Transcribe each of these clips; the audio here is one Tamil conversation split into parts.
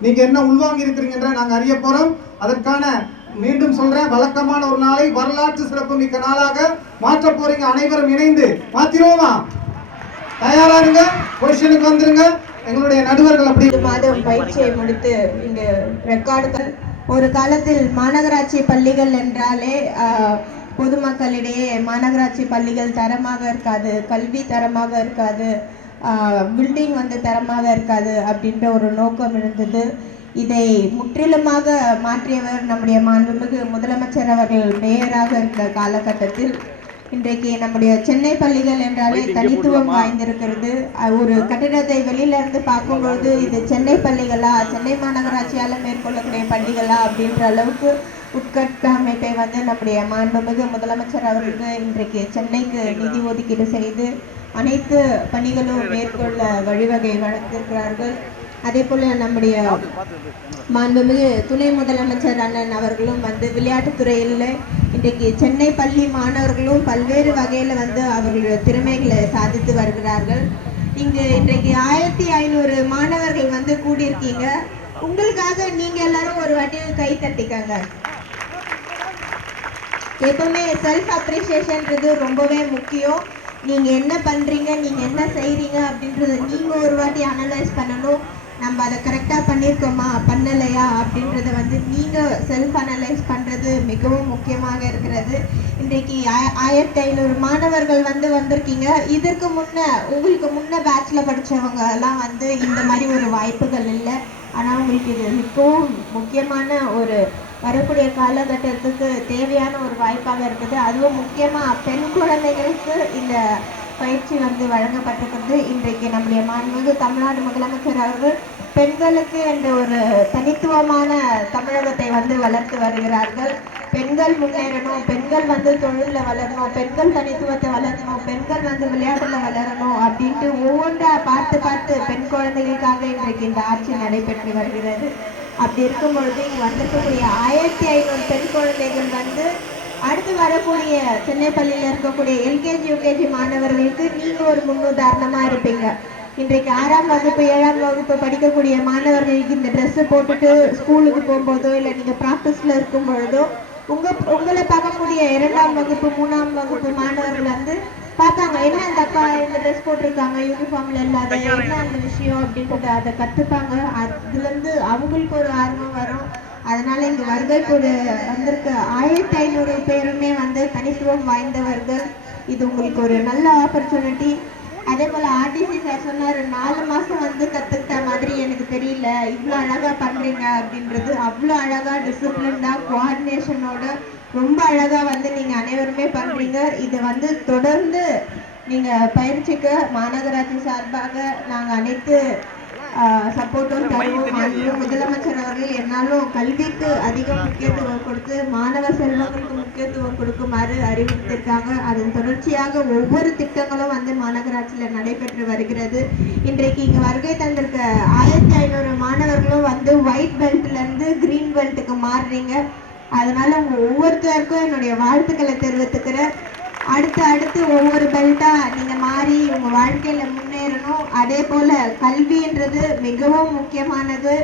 நீங்க என்ன உள்வாங்கி இருக்கிறீங்கன்ற நாங்க அறிய போறோம். அதற்கான மீண்டும் சொல்றேன் வழக்கமான ஒரு நாளை வரலாற்று சிறப்பு மிக்க நாளாக மாற்ற போறீங்க அனைவரும் இணைந்து. மாத்திரோமா? தயாரா இருங்க பொசிஷனுக்கு வந்துருங்க. எங்களுடைய நடுவர்கள் அப்படி மாதம் பயிற்சியை முடித்து இங்கு ரெக்கார்டுகள் ஒரு காலத்தில் மாநகராட்சி பள்ளிகள் என்றாலே ஆஹ், பொதுமக்களிடையே மாநகராட்சி பள்ளிகள் தரமாக இருக்காது கல்வி தரமாக இருக்காது. பில்டிங் வந்து தரமாக இருக்காது அப்படின்ற ஒரு நோக்கம் இருந்தது. இதை முற்றிலுமாக மாற்றியவர் நம்முடைய மாண்புமிகு முதலமைச்சர் அவர்கள் மேயராக இருந்த காலகட்டத்தில் இன்றைக்கு நம்முடைய சென்னை பள்ளிகள் என்றாலே தனித்துவம் வாய்ந்திருக்கிறது. ஒரு கட்டிடத்தை வெளியில இருந்து பார்க்கும்பொழுது இது சென்னை பள்ளிகளா சென்னை மாநகராட்சியால மேற்கொள்ளக்கூடிய பள்ளிகளா அப்படின்ற அளவுக்கு உட்கட்டமைப்பை வந்து நம்முடைய மாண்புமிகு முதலமைச்சர் அவர்களுக்கு இன்றைக்கு சென்னைக்கு நிதி ஒதுக்கீடு செய்து அனைத்து பணிகளும் மேற்கொள்ள வழிவகை வழங்கியிருக்கிறார்கள் அதே போல நம்முடைய மாண்புமிகு துணை முதலமைச்சர் அண்ணன் அவர்களும் வந்து விளையாட்டுத்துறையில் இன்றைக்கு சென்னை பள்ளி மாணவர்களும் பல்வேறு வகையில் வந்து அவர்களுடைய திறமைகளை சாதித்து வருகிறார்கள். இங்கு இன்றைக்கு ஆயிரத்தி ஐநூறு மாணவர்கள் வந்து கூடியிருக்கீங்க. உங்களுக்காக நீங்க எல்லாரும் ஒரு வாட்டி கை தட்டிக்கங்க. எப்பவுமே செல்ஃப் அப்ரிசியேஷன்ன்றது ரொம்பவே முக்கியம். நீங்கள் என்ன பண்ணுறீங்க நீங்கள் என்ன செய்கிறீங்க அப்படின்றத நீங்கள் ஒரு வாட்டி அனலைஸ் பண்ணணும். நம்ம அதை கரெக்டாக பண்ணியிருக்கோமா பண்ணலையா அப்படின்றத வந்து நீங்கள் செல்ஃப் அனலைஸ் பண்ணுறது மிகவும் முக்கியமாக இருக்கிறது. இன்றைக்கு ஆயிரத்தி ஐநூறு மாணவர்கள் வந்து வந்திருக்கீங்க. இதற்கு முன்னே உங்களுக்கு முன்னே பேட்சில் படிச்சவங்க எல்லாம் வந்து இந்த மாதிரி ஒரு வாய்ப்புகள் இல்லை. ஆனால் உங்களுக்கு இது மிகவும் முக்கியமான ஒரு வரக்கூடிய காலகட்டத்துக்கு தேவையான ஒரு வாய்ப்பாக இருக்குது. அதுவும் முக்கியமாக பெண் குழந்தைகளுக்கு இந்த பயிற்சி வந்து வழங்கப்பட்டிருக்கிறது. இன்றைக்கு நம்முடைய மாண்புமிகு தமிழ்நாடு முதலமைச்சர் அவர்கள் பெண்களுக்கு என்ற ஒரு தனித்துவமான தமிழகத்தை வந்து வளர்த்து வருகிறார்கள். பெண்கள் முன்னேறணும் பெண்கள் வந்து தொழிலில் வளரணும் பெண்கள் தனித்துவத்தை வளரணும் பெண்கள் வந்து விளையாட்டுல வளரணும் அப்படின்ட்டு ஒவ்வொன்றா பார்த்து பார்த்து பெண் குழந்தைகளுக்காக இன்றைக்கு இந்த ஆட்சி நடைபெற்று வருகிறது. அப்படி இருக்கும் பொழுது இங்கே வந்திருக்கக்கூடிய ஆயிரத்தி ஐநூறு பெண் குழந்தைகள் வந்து அடுத்து வரக்கூடிய சென்னை பள்ளியில் இருக்கக்கூடிய எல்கேஜி யூகேஜி மாணவர்களுக்கு நீங்க ஒரு முன்னுதாரணமாக இருப்பீங்க. இன்றைக்கு ஆறாம் வகுப்பு ஏழாம் வகுப்பு படிக்கக்கூடிய மாணவர்களுக்கு இந்த ட்ரெஸ்ஸை போட்டுட்டு ஸ்கூலுக்கு போகும்போதோ இல்லை நீங்க ப்ராக்டிஸ்ல இருக்கும் பொழுதோ உங்க உங்களை பார்க்கக்கூடிய இரண்டாம் வகுப்பு மூணாம் வகுப்பு மாணவர்கள் வந்து பார்த்தாங்க. என்ன அந்த அக்கா இந்த ட்ரெஸ் போட்டிருக்காங்க யூனிஃபார்ம்ல இல்லாத என்ன அந்த விஷயம் அப்படின்றத அதை கத்துப்பாங்க. அதுல இருந்து அவங்களுக்கு ஒரு ஆர்வம் வரும். அதனால இங்க வருகைக்கு ஒரு வந்திருக்க. ஆயிரத்தி ஐநூறு பேருமே வந்து தனித்துவம் வாய்ந்தவர்கள். இது உங்களுக்கு ஒரு நல்ல ஆப்பர்ச்சுனிட்டி அதே போல ஆர்டிசி சார் சொன்னாரு நாலு மாசம் வந்து கத்துக்கிட்ட மாதிரி எனக்கு தெரியல. இவ்வளோ அழகா பண்றீங்க அப்படின்றது அவ்வளோ அழகா டிசிப்ளின்டா கோஆர்டினேஷனோட ரொம்ப அழகா வந்து நீங்க அனைவருமே பண்றீங்க. இது வந்து தொடர்ந்து நீங்க பயிற்சிக்க மாநகராட்சி சார்பாக நாங்க அனைத்து சப்போர்ட்டும் தருவோம் முதலமைச்சர் அவர்கள் என்னாலும் கல்விக்கு அதிக முக்கியத்துவம் கொடுத்து மாணவ செல்வங்களுக்கு முக்கியத்துவம் கொடுக்குமாறு அறிவுறுத்திருக்காங்க அதன் தொடர்ச்சியாக ஒவ்வொரு திட்டங்களும் வந்து மாநகராட்சியில நடைபெற்று வருகிறது. இன்றைக்கு இங்க வருகை தந்திருக்க ஆயிரத்தி ஐநூறு மாணவர்களும் வந்து ஒயிட் பெல்ட்ல இருந்து கிரீன் பெல்ட்டுக்கு மாறுறீங்க. அதனால உங்க ஒவ்வொருத்தருக்கும் என்னுடைய வாழ்த்துக்களை தெரிவித்துக்கிறேன். அடுத்து அடுத்து ஒவ்வொரு பெல்ட்டா நீங்க மாறி உங்க வாழ்க்கையில முன்னேறணும். அதே போல கல்வின்றது மிகவும் முக்கியமானது.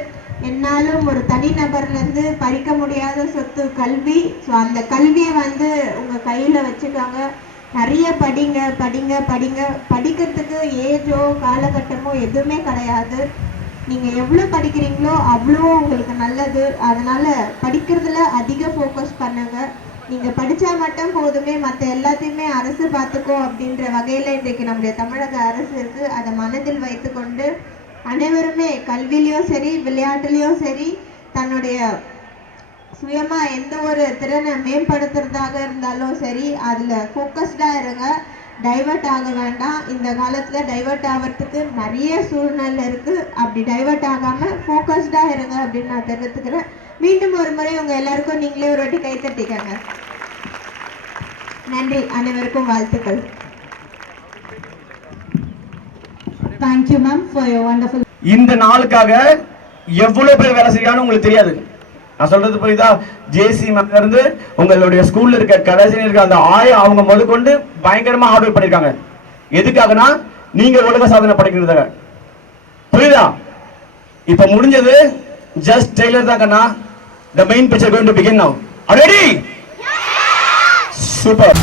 என்னாலும் ஒரு தனிநபர்ல இருந்து பறிக்க முடியாத சொத்து கல்வி. ஸோ அந்த கல்வியை வந்து உங்க கையில வச்சுக்காங்க. நிறைய படிங்க படிங்க படிங்க. படிக்கிறதுக்கு ஏஜோ காலகட்டமோ எதுவுமே கிடையாது. நீங்கள் எவ்வளோ படிக்கிறீங்களோ அவ்வளோ உங்களுக்கு நல்லது. அதனால் படிக்கிறதுல அதிக ஃபோக்கஸ் பண்ணுங்க. நீங்கள் படித்தா மட்டும் போதுமே மற்ற எல்லாத்தையுமே அரசு பார்த்துக்கோ அப்படின்ற வகையில் இன்றைக்கு நம்முடைய தமிழக அரசு இருக்குது அதை மனதில் வைத்துக்கொண்டு அனைவருமே கல்வியிலையும் சரி விளையாட்டுலேயும் சரி தன்னுடைய சுயமாக எந்த ஒரு திறனை மேம்படுத்துறதாக இருந்தாலும் சரி அதில் ஃபோக்கஸ்டாக இருங்க. டைவர்ட் ஆக வேண்டாம். இந்த காலத்துல டைவர்ட் ஆகிறதுக்கு நிறைய சூழ்நிலை இருக்கு. அப்படி டைவர்ட் ஆகாம ஃபோக்கஸ்டா இருங்க அப்படின்னு நான் தெரிவித்துக்கிறேன். மீண்டும் ஒரு முறை உங்க எல்லாருக்கும் நீங்களே ஒரு வாட்டி கை தட்டிக்கங்க. நன்றி. அனைவருக்கும் வாழ்த்துக்கள். Thank you ma'am for your wonderful இந்த நாளுக்காக எவ்வளவு பேர் வேலை செய்யறான்னு உங்களுக்கு தெரியாது. நான் சொல்றது புரியுதா? ஜேசி இருந்து உங்களுடைய ஸ்கூல்ல இருக்க கடைசி இருக்க அந்த ஆய அவங்க முதற்கொண்டு பயங்கரமா ஆர்டர் பண்ணிருக்காங்க. எதுக்காகனா? நீங்க உலக சாதனை படைக்கிறதுக்காக. புரியுதா? இப்ப முடிஞ்சது ஜஸ்ட் ட்ரெய்லர் தான் கண்ணா. The main picture going to begin now ready super